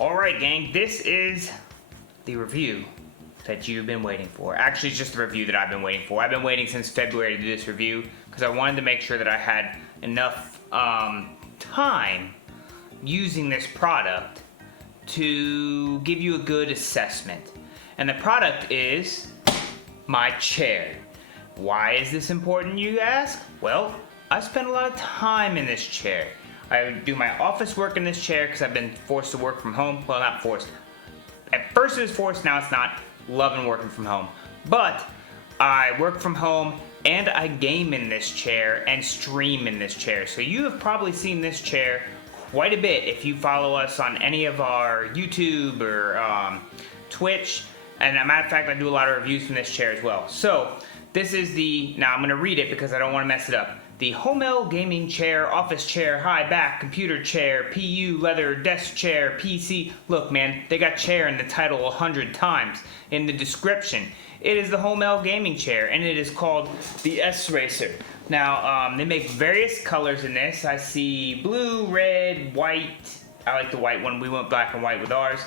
Alright gang, this is the review that you've been waiting for. Actually, it's just the review that I've been waiting for. I've been waiting since February to do this review because I wanted to make sure that I had enough time using this product to give you a good assessment. And the product is my chair. Why is this important, you ask? Well, I spend a lot of time in this chair. I do my office work in this chair because I've been forced to work from home. Well, not forced. At first it was forced, now it's not. Loving working from home. But I work from home and I game in this chair and stream in this chair. So you have probably seen this chair quite a bit if you follow us on any of our YouTube or Twitch. And as a matter of fact, I do a lot of reviews from this chair as well. So this is the, now I'm going to read it because I don't want to mess it up. The Homall gaming chair, office chair, high back, computer chair, PU, leather, desk chair, PC. Look man, they got chair in the title 100 times in the description. It is the Homall gaming chair and it is called the S-Racer. Now, they make various colors in this. I see blue, red, white. I like the white one. We went black and white with ours.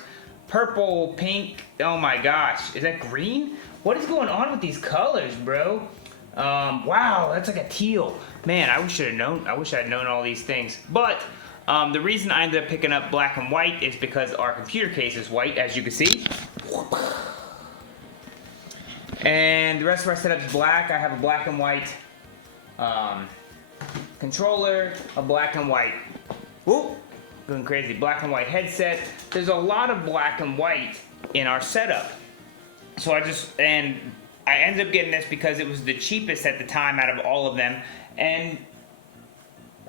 Purple, pink. Oh my gosh, is that green? What is going on with these colors, bro? Wow, that's like a teal. Man, I wish I'd known all these things. But the reason I ended up picking up black and white is because our computer case is white, as you can see. And the rest of our setup is black. I have a black and white controller, a black and white, whoop, going crazy, black and white headset. There's a lot of black and white in our setup. So I ended up getting this because it was the cheapest at the time out of all of them, and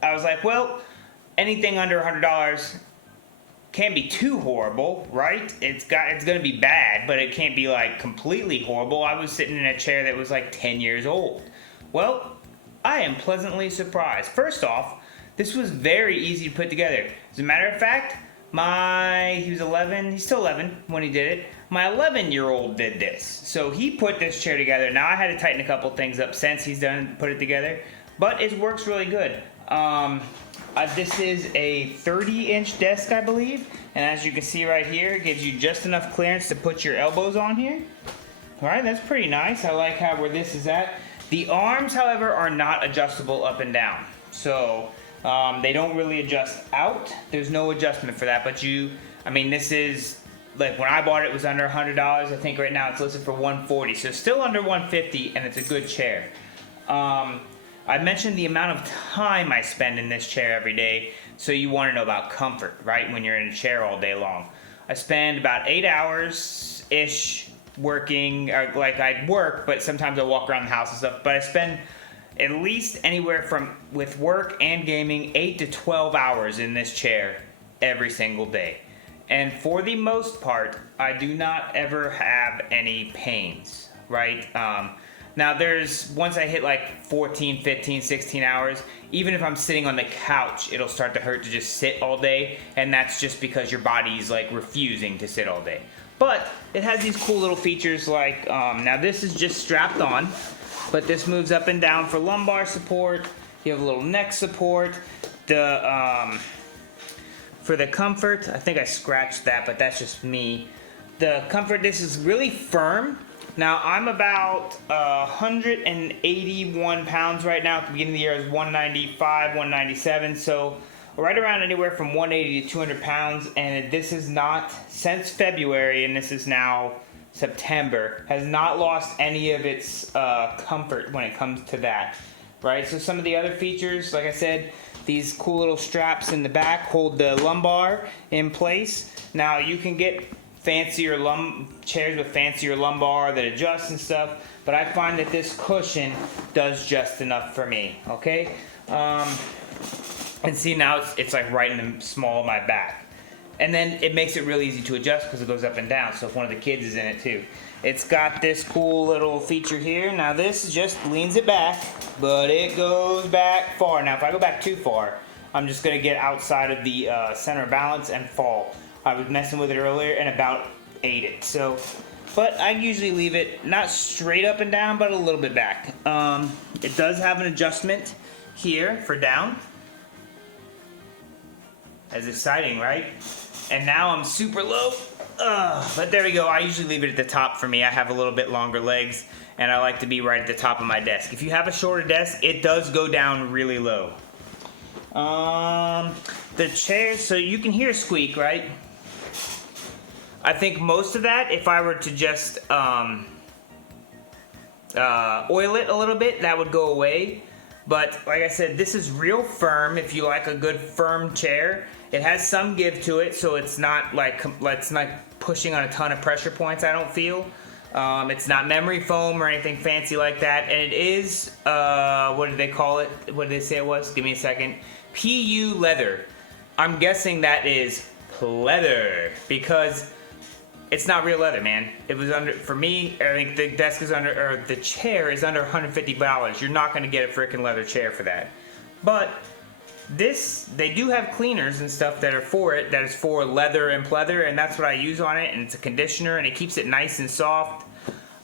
I was like, well, anything under $100 can't be too horrible, right? It's gonna be bad, but it can't be like completely horrible. I was sitting in a chair that was like 10 years old. Well, I am pleasantly surprised. First off, this was very easy to put together. As a matter of fact, he was 11, he's still 11 when he did it. My 11-year-old did this. So he put this chair together. Now I had to tighten a couple things up since he's put it together, but it works really good. This is a 30-inch desk, I believe, and as you can see right here, it gives you just enough clearance to put your elbows on here. All right, that's pretty nice. I like where this is at. The arms, however, are not adjustable up and down. So they don't really adjust out. There's no adjustment for that, but this is, like when I bought it, it was under $100. I think right now it's listed for $140, so still under $150, and it's a good chair. I mentioned the amount of time I spend in this chair every day, so you want to know about comfort, right? When you're in a chair all day long. I spend about 8 hours-ish working, like I'd work, but sometimes I walk around the house and stuff, but I spend at least anywhere from, with work and gaming, 8 to 12 hours in this chair every single day. And for the most part, I do not ever have any pains, right? Now once I hit like 14, 15, 16 hours, even if I'm sitting on the couch, it'll start to hurt to just sit all day, and that's just because your body's like refusing to sit all day. But it has these cool little features like, now this is just strapped on, but this moves up and down for lumbar support. You have a little neck support. For the comfort, I think I scratched that, but that's just me. The comfort, this is really firm. Now, I'm about 181 pounds right now. At the beginning of the year, I was 195, 197. So right around anywhere from 180 to 200 pounds. And this is not, since February, and this is now September, has not lost any of its comfort when it comes to that. Right, so some of the other features, like I said, these cool little straps in the back hold the lumbar in place. Now you can get fancier chairs with fancier lumbar that adjust and stuff, but I find that this cushion does just enough for me, okay? And see, now it's like right in the small of my back. And then it makes it really easy to adjust because it goes up and down, so if one of the kids is in it too. It's got this cool little feature here. Now this just leans it back, but it goes back far. Now if I go back too far, I'm just gonna get outside of the center of balance and fall. I was messing with it earlier and about ate it. So, but I usually leave it not straight up and down, but a little bit back. It does have an adjustment here for down. That's exciting, right? And now I'm super low. But there we go. I usually leave it at the top for me. I have a little bit longer legs, and I like to be right at the top of my desk. If you have a shorter desk, it does go down really low. The chair, so you can hear squeak, right? I think most of that, if I were to just oil it a little bit, that would go away. But like I said, this is real firm. If you like a good firm chair, it has some give to it, so it's not like pushing on a ton of pressure points, I don't feel. It's not memory foam or anything fancy like that, and it is what did they call it? What did they say it was? Give me a second. PU leather. I'm guessing that is pleather, because it's not real leather, man. It was under, for me, I think the desk is under, or the chair is under $150. You're not gonna get a freaking leather chair for that. But this, they do have cleaners and stuff that are for it, that is for leather and pleather, and that's what I use on it, and it's a conditioner, and it keeps it nice and soft.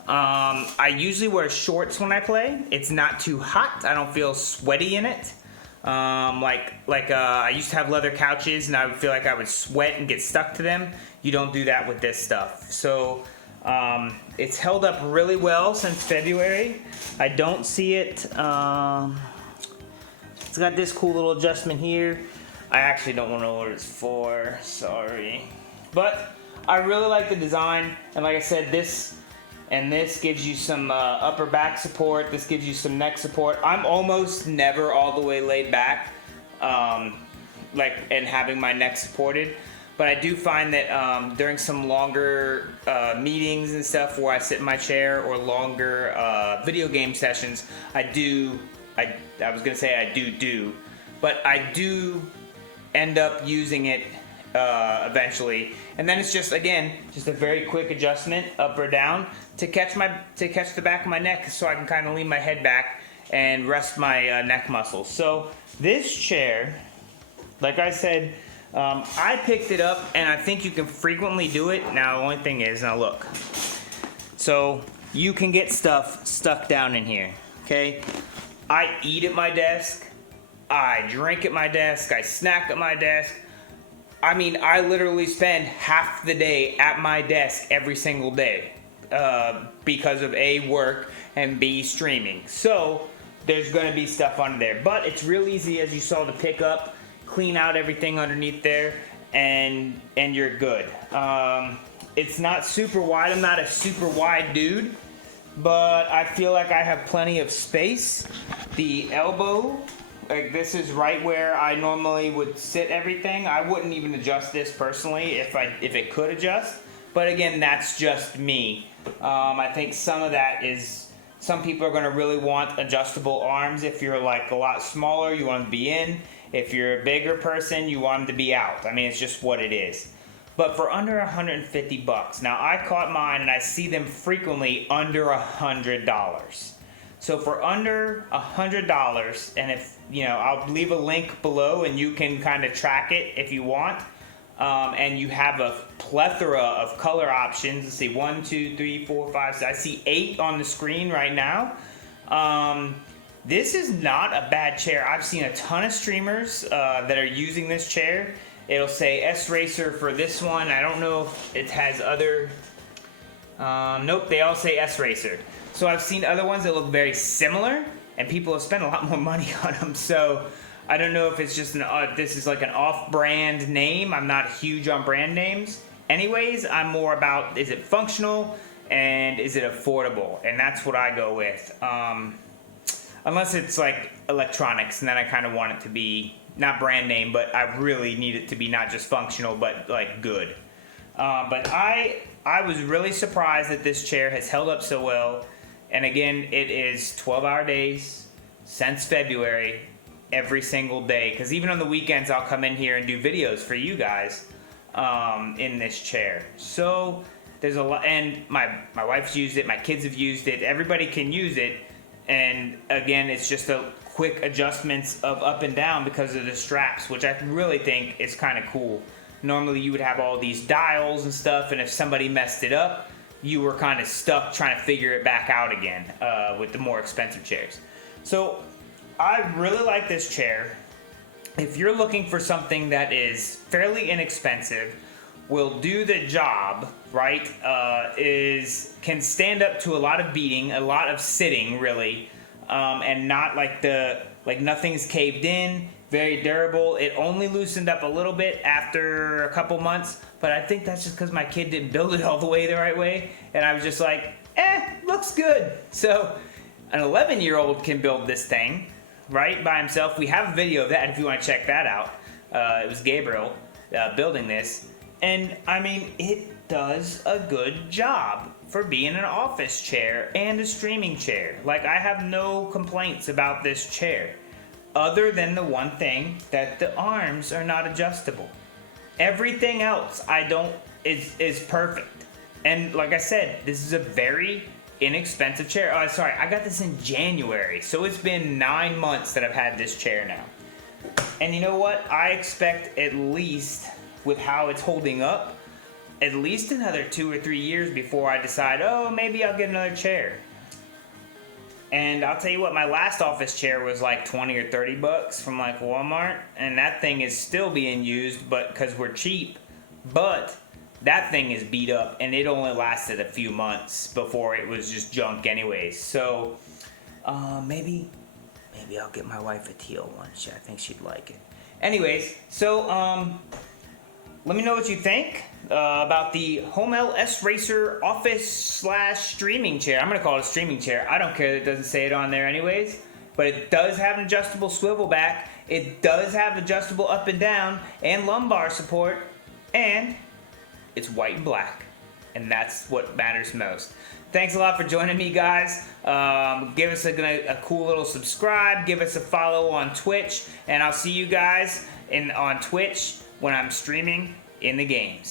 I usually wear shorts when I play. It's not too hot. I don't feel sweaty in it. I used to have leather couches, and I would feel like I would sweat and get stuck to them. You don't do that with this stuff. So it's held up really well since February. I don't see it. It's got this cool little adjustment here. I actually don't want to know what it's for. Sorry, but I really like the design, and like I said, this gives you some upper back support. This gives you some neck support. I'm almost never all the way laid back, and having my neck supported. But I do find that during some longer meetings and stuff where I sit in my chair, or longer video game sessions, I was gonna say I do, but I do end up using it eventually, and then it's just, again, just a very quick adjustment up or down to catch the back of my neck, so I can kind of lean my head back and rest my neck muscles. So this chair, like I said, I picked it up, and I think you can frequently do it. Now the only thing is, now look, so you can get stuff stuck down in here, okay? I eat at my desk, I drink at my desk, I snack at my desk. I mean, I literally spend half the day at my desk every single day because of A, work, and B, streaming. So there's gonna be stuff under there, but it's real easy, as you saw, to pick up, clean out everything underneath there, and you're good. It's not super wide. I'm not a super wide dude, but I feel like I have plenty of space. The elbow, like this is right where I normally would sit everything. I wouldn't even adjust this personally if it could adjust, but again, that's just me. I think some of that is, some people are going to really want adjustable arms. If you're like a lot smaller, you want them to be in. If you're a bigger person, you want them to be out. I mean, it's just what it is. But for under $150, now I caught mine, and I see them frequently under $100. So for under $100, and if, you know, I'll leave a link below, and you can kind of track it if you want. And you have a plethora of color options. Let's see, 1, 2, 3, 4, 5, 6. I see 8 on the screen right now. This is not a bad chair. I've seen a ton of streamers that are using this chair. It'll say S-Racer for this one. I don't know if it has other... nope, they all say S-Racer. So I've seen other ones that look very similar, and people have spent a lot more money on them. So I don't know if it's just this is like an off-brand name. I'm not huge on brand names. Anyways, I'm more about, is it functional and is it affordable? And that's what I go with. Unless it's like electronics, and then I kind of want it to be not brand name, but I really need it to be not just functional, but like good. But I was really surprised that this chair has held up so well. And again, it is 12-hour days since February, every single day. Because even on the weekends, I'll come in here and do videos for you guys in this chair. So there's a lot, and my wife's used it, my kids have used it, everybody can use it. And again, it's just a quick adjustments of up and down because of the straps, which I really think is kind of cool. Normally you would have all these dials and stuff, and if somebody messed it up, you were kind of stuck trying to figure it back out again with the more expensive chairs. So I really like this chair. If you're looking for something that is fairly inexpensive, will do the job, right? Can stand up to a lot of beating, a lot of sitting, really, and not like nothing's caved in. Very durable. It only loosened up a little bit after a couple months, but I think that's just because my kid didn't build it all the right way, and I was just like, looks good. So an 11-year-old can build this thing, right, by himself. We have a video of that if you want to check that out. It was Gabriel building this, and I mean, it does a good job for being an office chair and a streaming chair. Like, I have no complaints about this chair, other than the one thing that the arms are not adjustable. Everything else is perfect. And like I said, this is a very inexpensive chair. Oh, sorry, I got this in January, so it's been 9 months that I've had this chair now. And you know what? I expect, at least with how it's holding up, at least another 2 or 3 years before I decide, oh, maybe I'll get another chair. And I'll tell you what, my last office chair was like 20 or 30 bucks from like Walmart, and that thing is still being used, but because we're cheap. But that thing is beat up, and it only lasted a few months before it was just junk anyways. So maybe I'll get my wife a teal one. I think she'd like it. Anyways, so let me know what you think about the Homall S-Racer office/streaming chair. I'm going to call it a streaming chair. I don't care that it doesn't say it on there anyways. But it does have an adjustable swivel back. It does have adjustable up and down and lumbar support. And it's white and black. And that's what matters most. Thanks a lot for joining me, guys. Give us a cool little subscribe. Give us a follow on Twitch. And I'll see you guys on Twitch when I'm streaming in the games.